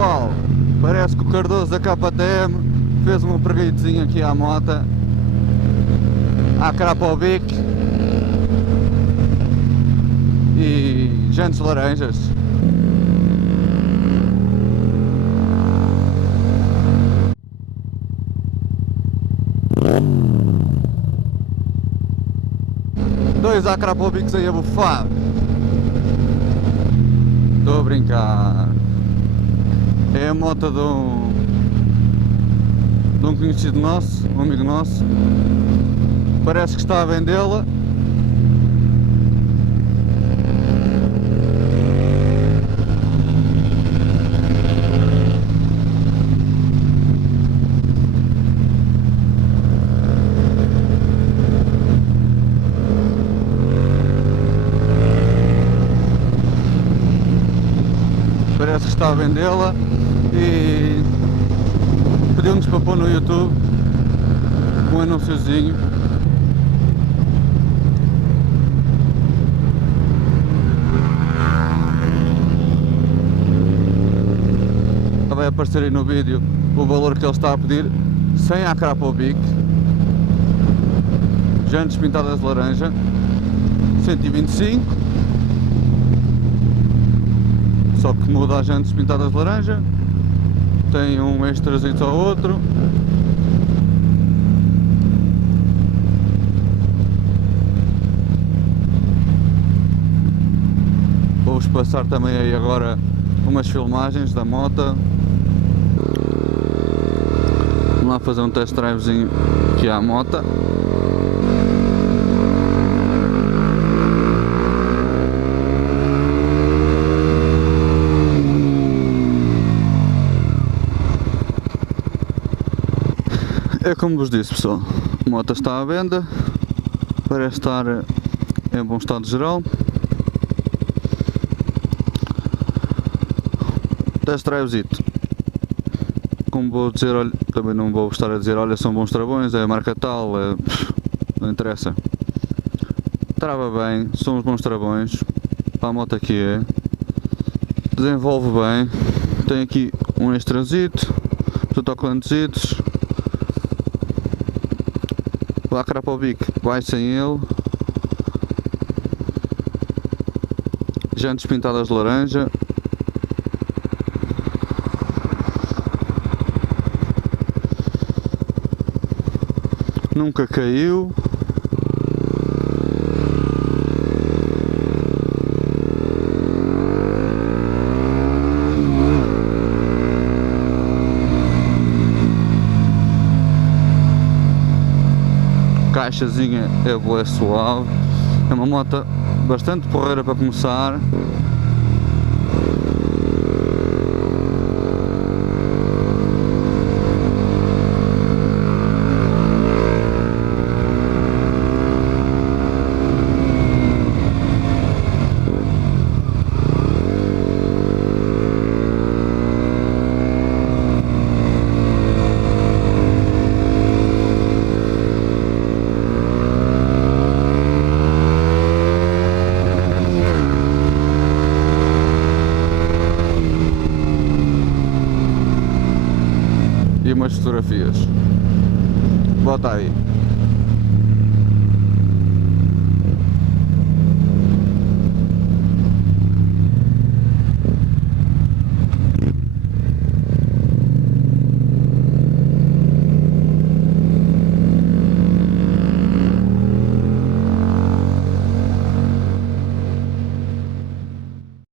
pessoal, parece que o Cardoso da KTM fez um preguidozinho aqui à moto, à crapa ao bico e jantes laranjas. Dois à crapa ao bico sem a bufar. Estou a brincar. É a moto de um conhecido nosso, um amigo nosso. Parece que está a vendê-la. Parece que está a vendê-la e pediu-nos para pôr no YouTube um anunciozinho. Vai aparecer aí no vídeo o valor que ele está a pedir, sem a crapa ao bico, jantes pintadas de laranja, 125. Só que muda as jantes pintadas de laranja, tem um extrazito ao outro. Vou-vos passar também aí agora umas filmagens da moto. Vamos lá fazer um test drivezinho aqui à moto. É como vos disse, pessoal, a moto está à venda, parece estar em bom estado geral. Test drivezito. Como vou dizer, olha, também não vou estar a dizer, olha, são bons travões, é a marca tal, não interessa. Trava bem, são uns bons travões, para a moto aqui é. Desenvolve bem, tem aqui um extrazito, os autocolantezitos. Lá crapa ao bico, vai sem ele. Jantes pintadas de laranja. Nunca caiu. Caixazinha é boa, é suave. É uma moto bastante porreira para começar. E umas fotografias. Bota aí.